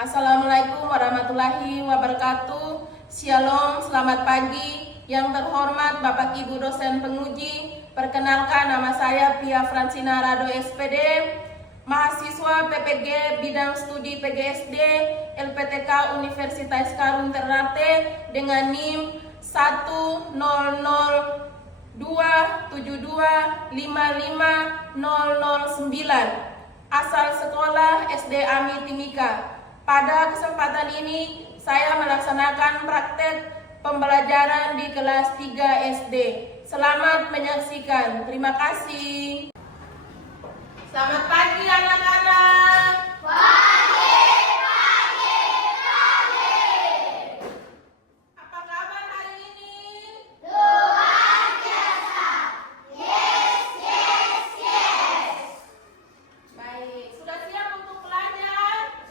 Assalamualaikum warahmatullahi wabarakatuh. Shalom, selamat pagi. Yang terhormat Bapak Ibu dosen penguji, perkenalkan nama saya Pia Francina Rado SPD, mahasiswa PPG Bidang Studi PGSD LPTK Universitas Karung Ternate dengan NIM 10027255009, asal sekolah SD Ami Timika. Pada kesempatan ini, saya melaksanakan praktek pembelajaran di kelas 3 SD. Selamat menyaksikan. Terima kasih. Selamat pagi anak-anak. Pagi. Apa kabar hari ini? Luar biasa. Yes. Baik, sudah siap untuk belajar?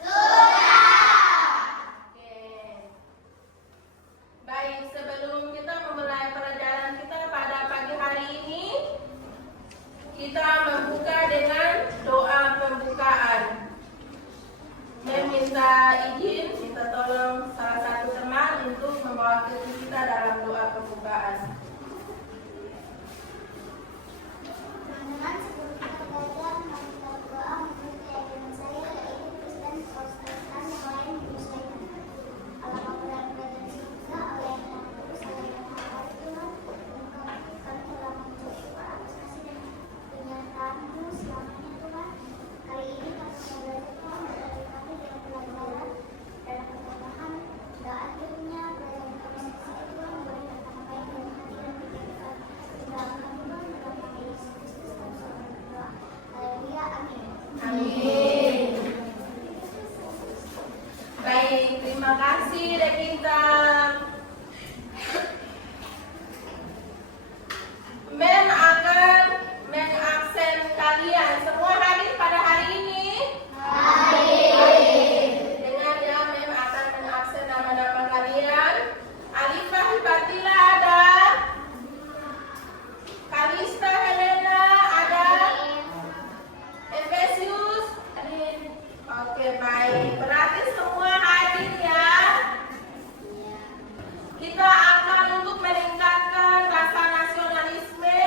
Baik, sebelum kita memulai pelajaran kita pada pagi hari ini, kita membuka dengan doa pembukaan. Meminta izin, minta tolong salah satu teman untuk mewakili kita dalam doa pembukaan. Teman-teman, sebelum kita belajar, mari kita berdoa menurut keyakinan saya, yaitu Kristen Protestan yang lain menyesuaikan. Allah Bapa dan Surga, Allah yang Maha Kudus, Allah yang Maha Baik Tuhan, kami telah mengucap syukur atas kasih dan penyertaan-Mu selamanya Tuhan. Kali ini kami mau belajar Tuhan, dari kami yang telah berjalan dalam pertengahan, tidak akhirnya pelajaran kami selesai Tuhan, berikan kami baik dalam hati dan pikiran dalam kami Tuhan, dalam nama Yesus Kristus kami selalu berdoa. Haleluya, amin. Amin. Baik, terima kasih Rekinta. Mem akan mengabsen kalian. Semua hadir pada hari ini? Dengar ya, Mem akan mengabsen nama-nama kalian. Alifah Hibatila ada? Kalista Helena ada? Efesius? Oke, baik. Berarti semua hadir ya. Kita akan untuk meningkatkan rasa nasionalisme,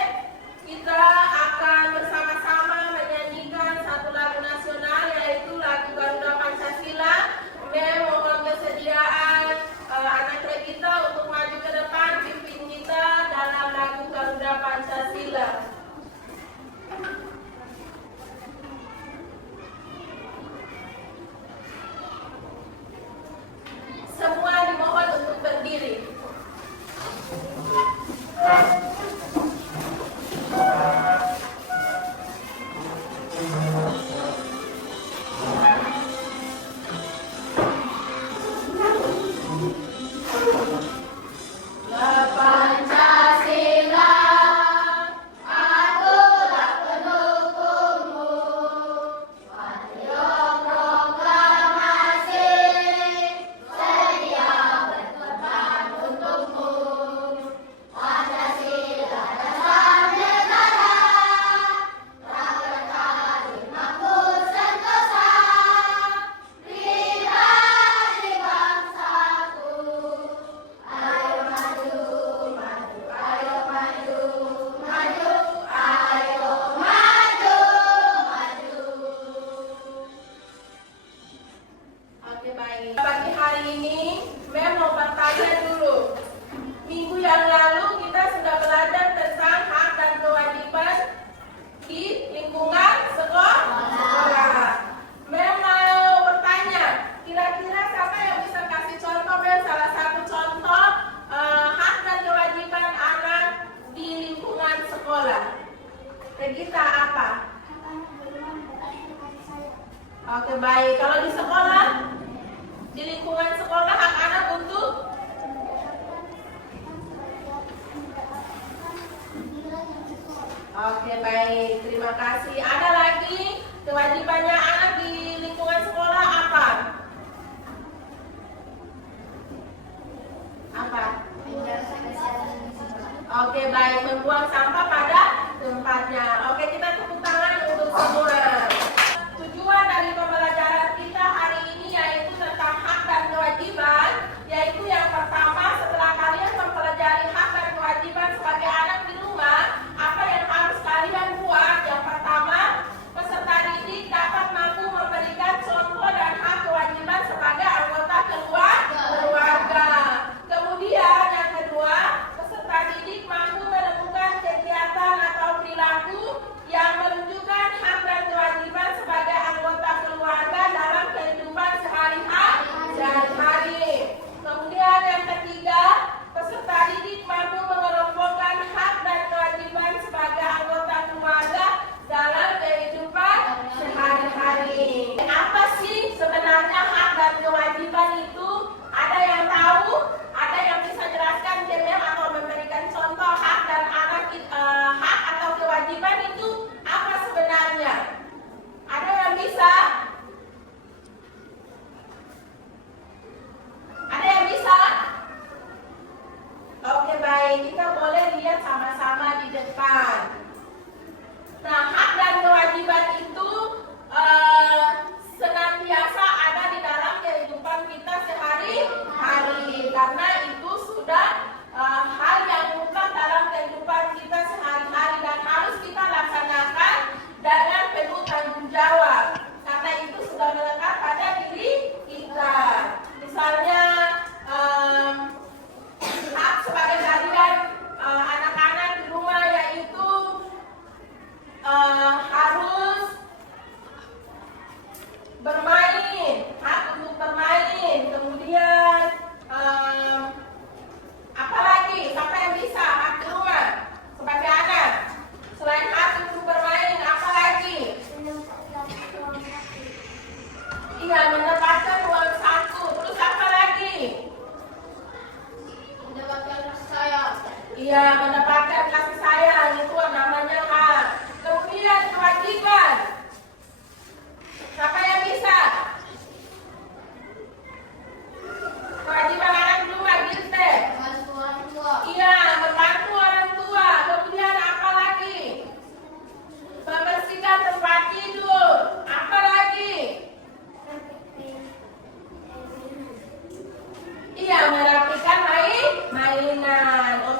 kita akan bersama-sama menyanyikan satu lagu nasional, yaitu lagu Garuda Pancasila. Mohon kesediaan anak kita untuk maju ke depan, pimpin kita dalam lagu Garuda Pancasila. Semua dimohon untuk berdiri. Pancasila, aturan pendukungmu, Mario proklamasi, sedia berkorban untukmu. Pancasila dasar negara, rakyat adil makmur sentosa, pribadi bangsaku. Ayo maju, ayo maju, ayo maju. Oke, baik. Pagi hari ini, Mem mau bertanya dulu. Minggu yang lalu kita sudah belajar tentang hak dan kewajiban di lingkungan sekolah. Mem mau bertanya, kira-kira siapa yang bisa kasih contoh, Mem, salah satu contoh hak dan kewajiban anak di lingkungan sekolah? Regita, apa? Oke, baik. Kalau di sekolah, di lingkungan sekolah, hak anak untuk Oke, baik. Terima kasih. Ada lagi kewajibannya anak di lingkungan sekolah apa? Apa? Oke, baik. Membuang sampah pada tempatnya. Oke, kita tepuk tangan untuk semua. Tujuan dari pembelajaran kita hari ini yaitu tentang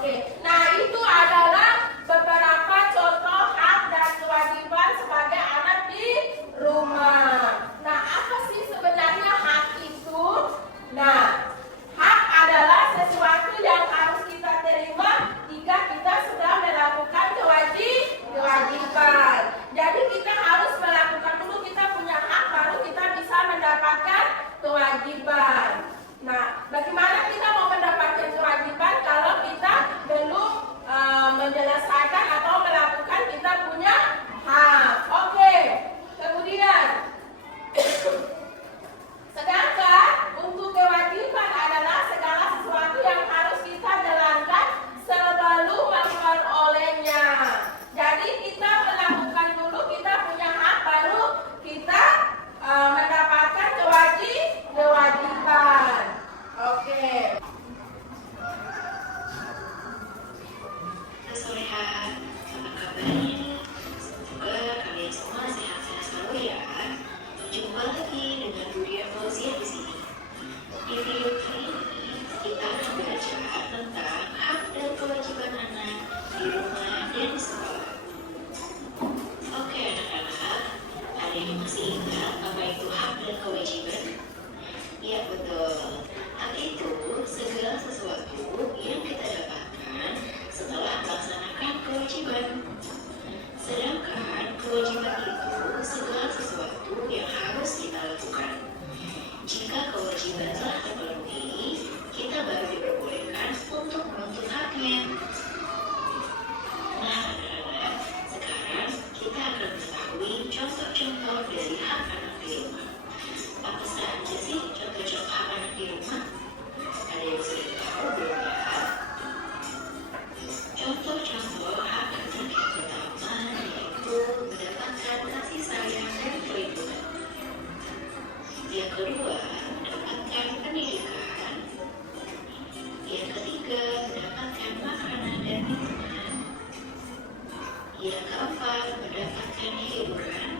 Oke, nah itu adalah beberapa contoh hak dan kewajiban sebagai anak di rumah. Nah, apa sih sebenarnya hak itu? Nah, hak adalah sesuatu yang harus kita terima jika kita sudah melakukan kewajiban. Jadi kita harus melakukan dulu, kita punya hak, baru kita bisa mendapatkan kewajiban. Nah, bagaimana kita mau mendapatkan kewajiban kalau kita belum menyelesaikan atau melakukan kita punya hak? Oke, kemudian sedangkan untuk kewajiban adalah segala sesuatu yang harus kita jalankan sebelum memperolehnya. Jadi kita melakukan dulu, kita punya hak, baru kita mendapatkan kewajiban. Oke. Soleha, apa kabarnya? Semoga kalian semua sehat-sehat selalu ya. Jumpa lagi dengan Budia Fauzia di sini. Di video kali ini kita akan belajar tentang hak dan kewajiban anak di rumah dan di sekolah. Oke anak-anak, ada yang masih ingat apa itu hak dan kewajiban? Ya betul. Hak itu segala sesuatu yang kita dapatkan setelah melaksanakan kewajiban. Sedangkan kewajiban itu segala sesuatu yang harus kita lakukan. Jika kewajiban telah terpenuhi, kita baru diperbolehkan untuk menuntut haknya. Nah, anak-anak, sekarang kita akan mengetahui contoh-contoh dari hak anak di rumah. Apa saja sih contoh-contoh hak anak di rumah? Ada yang sudah tahu belum ya? Contoh-contoh hak anak yang pertama yaitu mendapatkan kasih sayang dan perlindungan. Yang kedua, mendapatkan pendidikan. Yang ketiga, mendapatkan makanan dan minuman. Yang keempat, mendapatkan hiburan.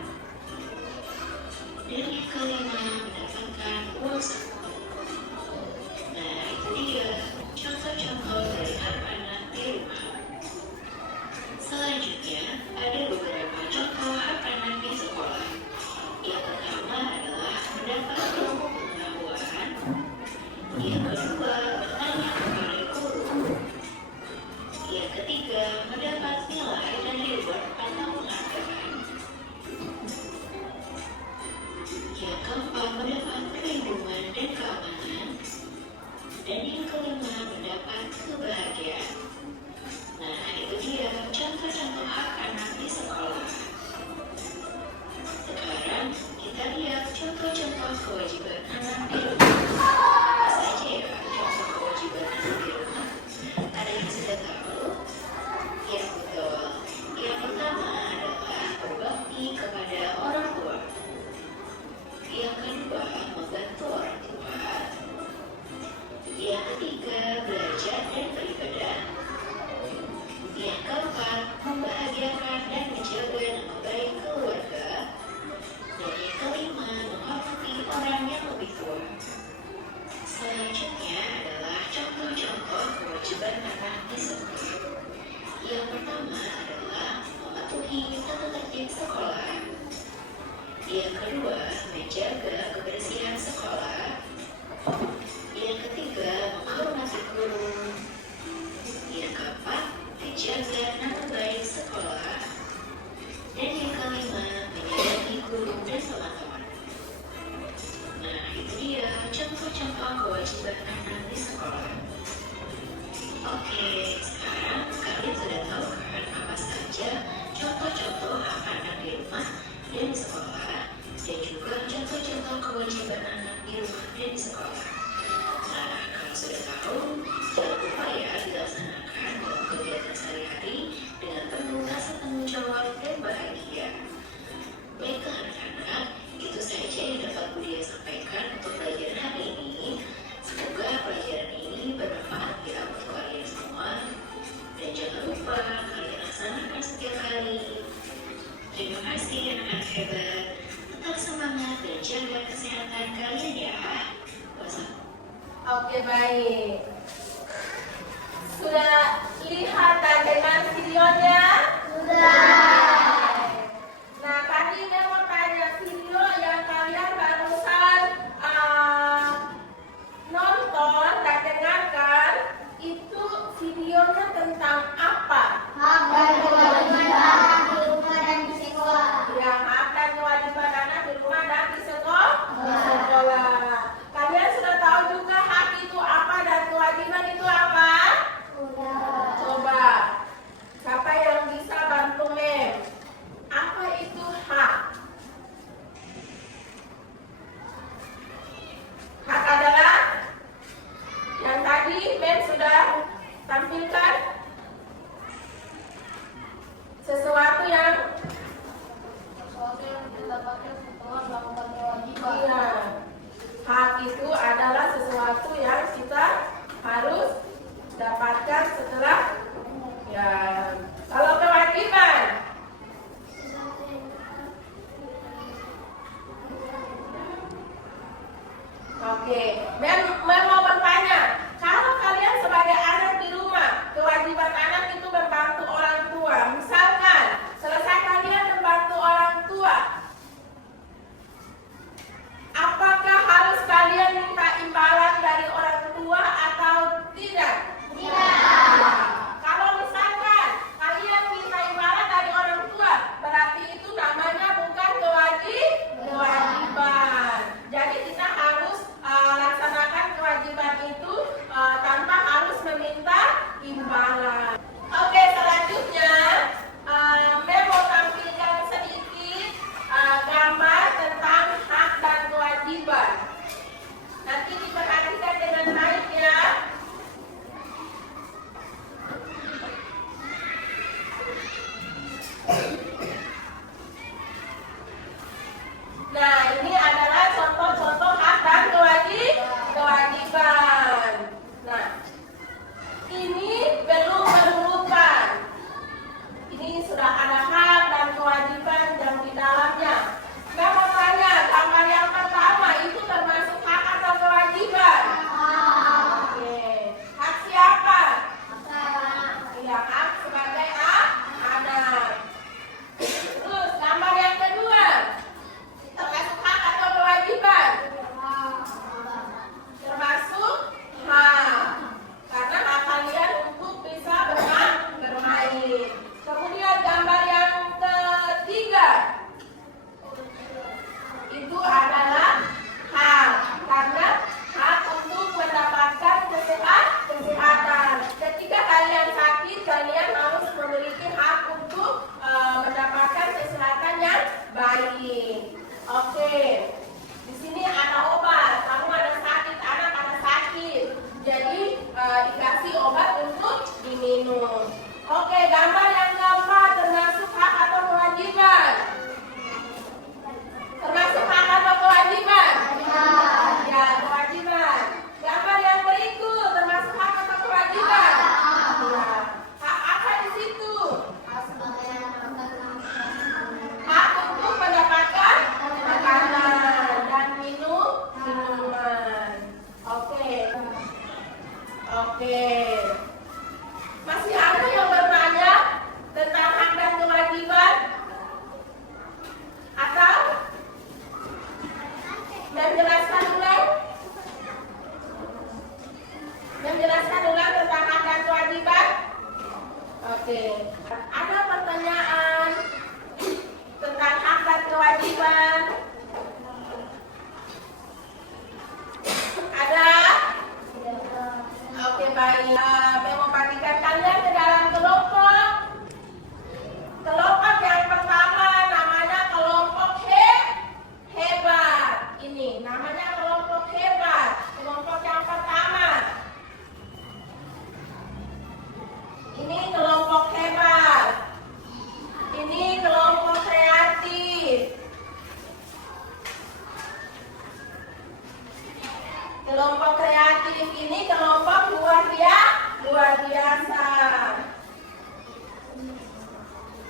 Dan yang kelima, mendapatkan uang saku. Nah, itu dia contoh-contoh dari hak anak di rumah. Selanjutnya, ada beberapa contoh hak anak di sekolah. Yang pertama adalah mendapat ilmu pengetahuan. Yang kedua, bertanya kepada guru. Yang ketiga, mendapat nilai dan reward atau penghargaan. Yang keempat, mendapat perlindungan dan keamanan. Dan yang kelima, mendapat kebahagiaan. Nah, itu dia contoh-contoh hak anak di sekolah. Sekarang kita lihat contoh-contoh kewajiban anak di rumah. Apa saja ya contoh kewajiban anak di rumah? Ada yang sudah tahu? Ya betul. Yang pertama adalah berbakti kepada orang tua. Yang kedua, membantu orang tua. Yang ketiga, belajar dan beribadah. Yang keempat, membahagiakan dan menjaga nama baik keluarga. Dan yang kelima, menghormati orang yang lebih tua. Selanjutnya adalah contoh-contoh kewajiban anak di sekolah. Yang pertama adalah mematuhi tata tertib sekolah. Yang kedua, menjaga kebersihan sekolah. Yang ketiga, menghormati guru. Yang keempat, menjaga nama baik sekolah. Dan yang kelima, menyayangi guru dan teman-teman. Nah, itu dia contoh-contoh kewajiban anak di sekolah. Oke, sekarang kalian sudah tahu kan apa saja contoh-contoh hak anak di rumah dan di sekolah, dan juga contoh-contoh kewajiban anak di rumah dan di sekolah. Nah, kalau sudah tahu, jangan lupa ya dilaksanakan dalam kegiatan sehari-hari dengan penuh rasa tanggung jawab dan bahagia. Baiklah anak-anak, itu saja yang dapat Budia sampaikan untuk pelajaran hari ini. Semoga pelajaran ini bermanfaat ya untuk kalian semua. Dan jangan lupa kalian laksanakan setiap hari. Terima kasih anak-anak hebat. Tetap semangat dan jaga kesehatan kalian ya. Oke, baik. Sudah lihat dengan videonya? Sudah. Nah, tadi saya mau tanya video yang kalian barusan nonton dan dengarkan, itu videonya tentang apa? Hak dan kewajiban di rumah dan di sekolah. Ya, hak dan kewajiban anak di rumah dan di sekolah. Kalian sudah tahu juga hak itu apa dan kewajiban itu apa? Sudah. Coba, siapa yang bisa bantu Mem? Apa itu hak? Hak adalah yang tadi Mem sudah tampilkan, sesuatu yang melakukan kewajiban. iya. Hak itu adalah sesuatu yang kita harus dapatkan setelah ya. Kalau kewajiban, oke. Mem mau bertanya, kalau kalian sebagai anak di rumah, kewajiban anak itu membantu orang tua. Misalkan selesai kalian membantu orang tua, apakah harus kalian minta imbalan dari orang tua atau tidak? Tidak. Kalau misalkan kalian minta imbalan dari orang tua, berarti itu namanya bukan kewajiban. Jadi kita harus laksanakan kewajiban itu tanpa harus meminta imbalan. Oke, selanjutnya Mem mau tampilkan sedikit gambar tentang hak dan kewajiban. Nanti diperhatikan dengan baik ya. Nah, ini adalah contoh-contoh hak dan kewajiban. Nah, ini belum melulukan. Ini sudah ada hak dan kewajiban yang di dalamnya. Saya mau tanya, gambar yang pertama itu termasuk hak atau kewajiban? Oke. Hak siapa? Ya, hak sebagai anak. Terus gambar yang kedua, termasuk hak atau kewajiban? Termasuk hak. Karena hak kalian untuk bisa bermain. Kemudian gambar yang ketiga, itu adalah hak. Karena hak untuk mendapatkan kesehatan. Ketika kalian sakit, kalian harus memiliki hak untuk mendapatkan kesehatan yang baik. Oke. Di sini ada obat. Kamu ada sakit, anak ada sakit. Jadi dikasih obat untuk diminum. Oke, gambar yang keempat termasuk hak atau kewajiban? Termasuk hak atau kewajiban? Ya, kewajiban. Gambar yang berikut termasuk hak atau kewajiban? Ya. Hak apa di situ? Hak untuk mendapatkan makanan dan minuman. Oke. Masih ada yang bertanya tentang hak dan kewajiban? Atau menjelaskan ulang? Menjelaskan ulang tentang hak dan kewajiban? Oke. Ada pertanyaan tentang hak dan kewajiban? Ada? Oke, baik. Saya mau bagikan kalian ke dalam kelompok. Kelompok yang pertama namanya kelompok hebat. Ini namanya kelompok hebat. Kelompok yang pertama. Ini kelompok hebat. Ini kelompok kreatif. Kelompok kreatif ini kelompok luar biasa.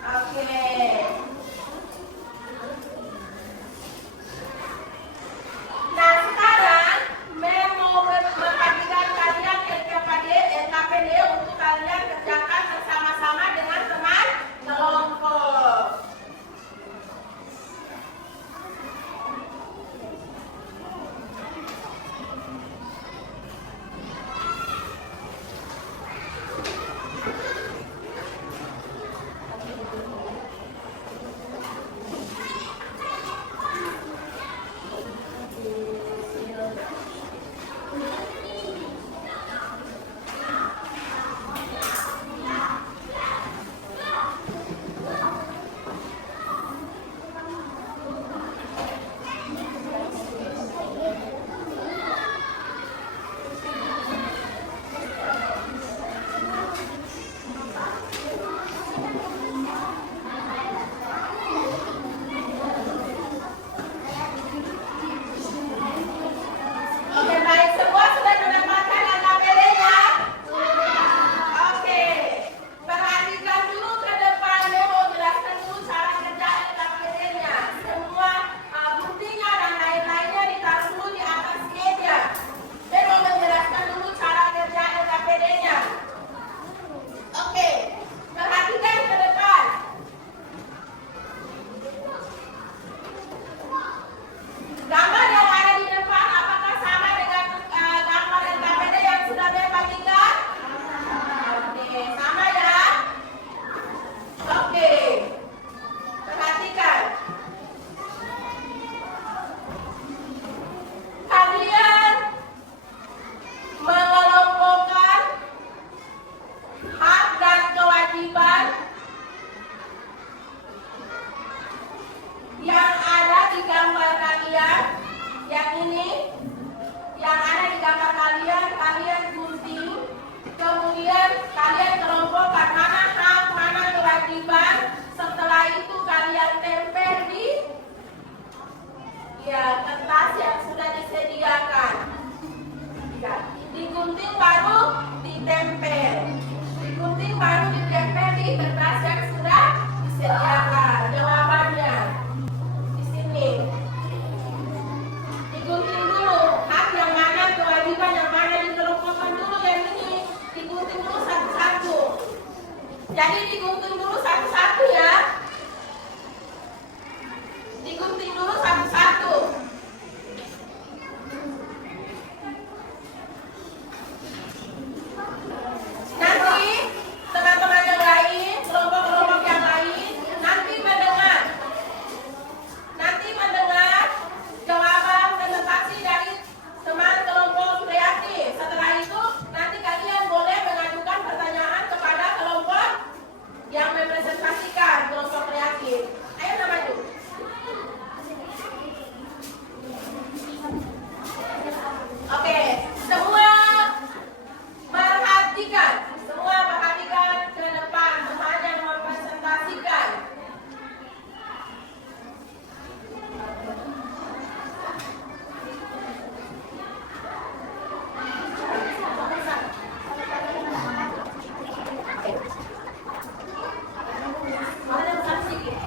Oke. Nah, sekarang Mem mau membagikan kalian LKPD untuk kalian kerjakan Ya, kertas yang sudah disediakan. Ya, digunting baru ditempel. Digunting baru ditempel di kertas yang sudah disediakan. Jawabannya di sini. Digunting dulu. Hak yang mana, kewajiban yang mana, dikelompokkan dulu yang ini. Digunting dulu satu-satu. Jadi digunting dulu satu-satu ya. Digunting dulu satu-satu. Nanti teman-teman yang lain, kelompok-kelompok yang lain, nanti mendengar jawaban presentasi dari teman kelompok kreatif. Setelah itu nanti kalian boleh mengajukan pertanyaan kepada kelompok yang merepresentasikan kelompok kreatif. Ayo maju. Oke, semua perhatikan ke depan, teman yang merepresentasikan. Mana yang besar sedikit?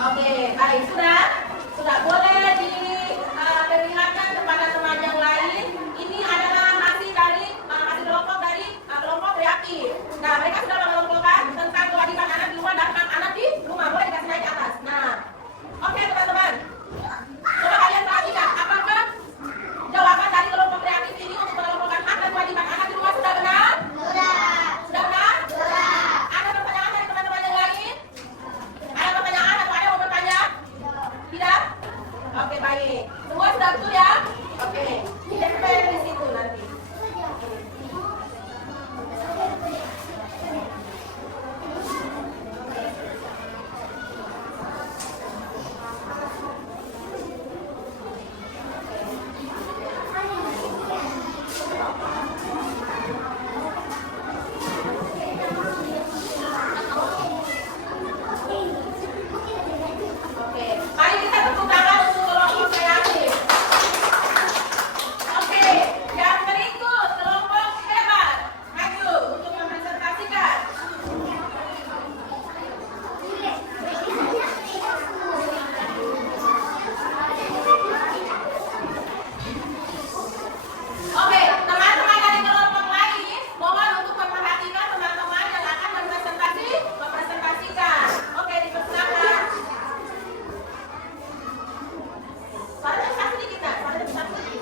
Oke, baik, sudah boleh diperlihatkan kepada teman yang lain. Ini adalah hasil kelompok dari kelompok kreatif. Nah, mereka sudah mengelompokkan tentang kewajiban anak di rumah dan hak anak di rumah. Boleh dikasih naik ke atas. Nah, oke teman-teman, coba kalian perhatikan apakah jawaban dari kelompok kreatif ini untuk mengelompokkan hak dan kewajiban anak di rumah sudah benar? Sudah benar? Ada pertanyaan dari teman-teman yang lain? Ada pertanyaan atau ada yang mau bertanya? Tidak? Oke, baik. Semua sudah betul ya? Oke. Ditempel di situ nanti. Oke, mari kita tepuk tangan untuk kelompok kreatif. Oke, yang berikut kelompok hebat. Maju untuk mempresentasikan. Oke, teman-teman dari kelompok lain, mohon untuk memperhatikan teman-teman yang akan mempresentasikan. Oke, dipersilakan. Suaranya besar sedikit, Nak. Suaranya besar sedikit.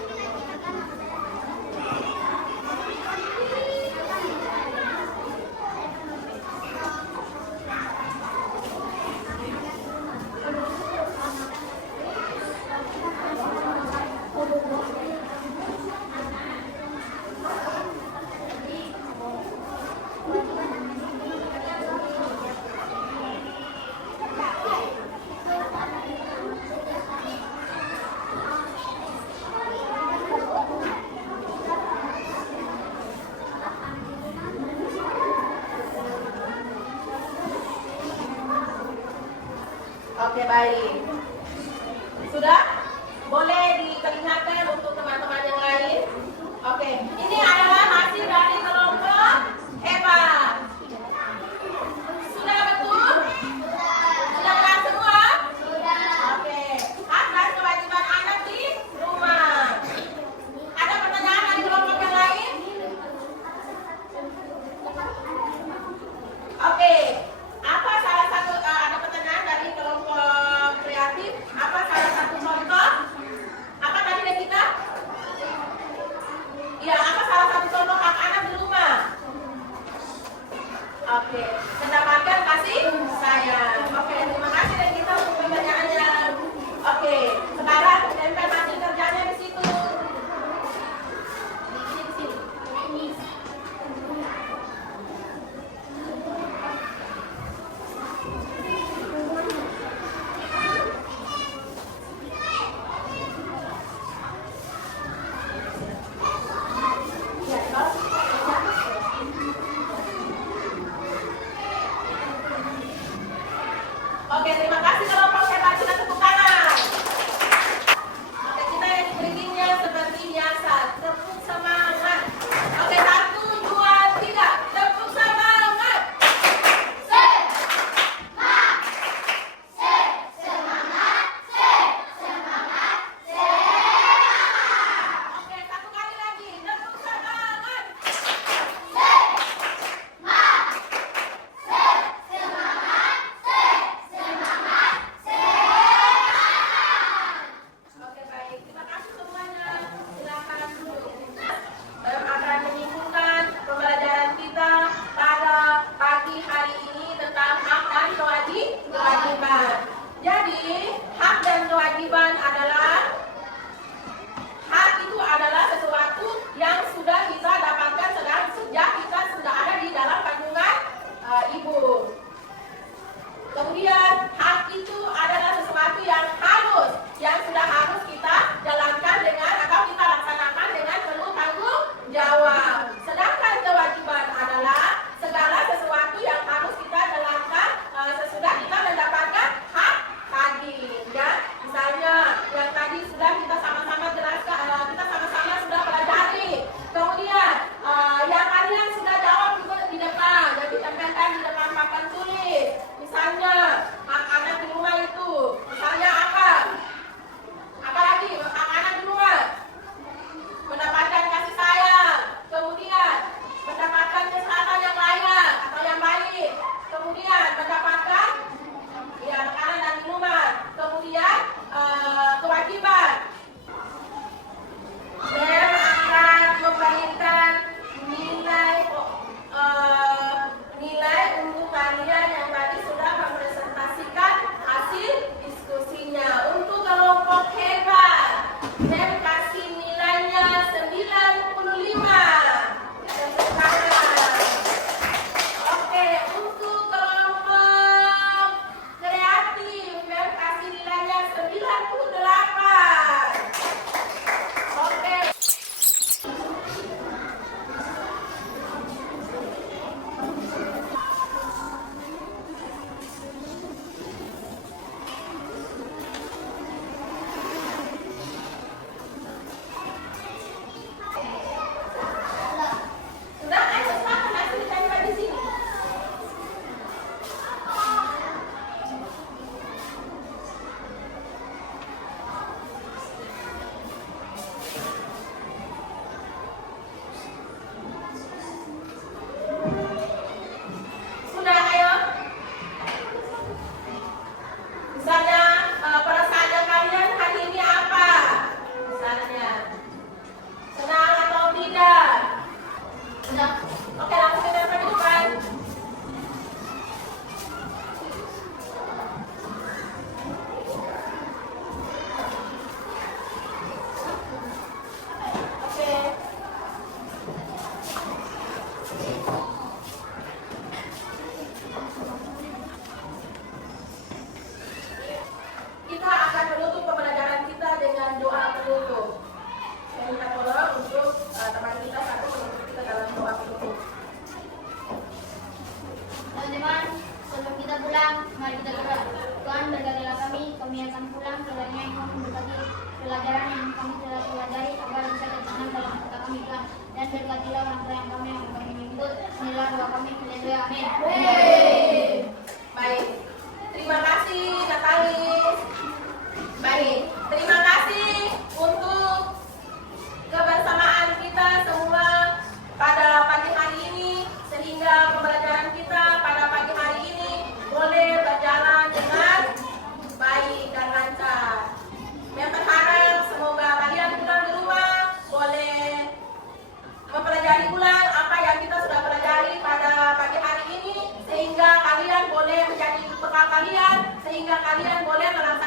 Oke, baik. Sudah? Boleh diperlihatkan untuk teman-teman yang lain? Oke, ini adalah hasil dari kelompok hebat. Sudah betul? Sudah benar semua? Oke. Hak dan kewajiban anak di rumah. Ada pertanyaan dari kelompok yang lain? Oke. Apa salah satu ada pertanyaan dari kelompok kreatif? Apa salah satu contoh? Apa tadi Devita? Ya, apa salah satu contoh hak anak di rumah? pulang, mari kita berdoa. Tuhan, berkatilah kami akan pulang, kiranya Engkau memberkati pelajaran yang kami telah pelajari, agar bisa tertanam dalam hati kami, Tuhan. Dan berkatilah orang tua yang kami menyebut, inilah doa kami, haleluya, amin. Baik, terima kasih Natalis. Baik, terima kasih untuk kebersamaan kita semua pada pagi hari ini, sehingga pembelajaran kita pada pagi hari ini boleh berjalan dengan baik dan lancar. Yang terharap semoga kalian pulang di rumah boleh mempelajari ulang apa yang kita sudah pelajari pada pagi hari ini, sehingga kalian boleh menjadi bekal kalian, sehingga kalian boleh melaksanakan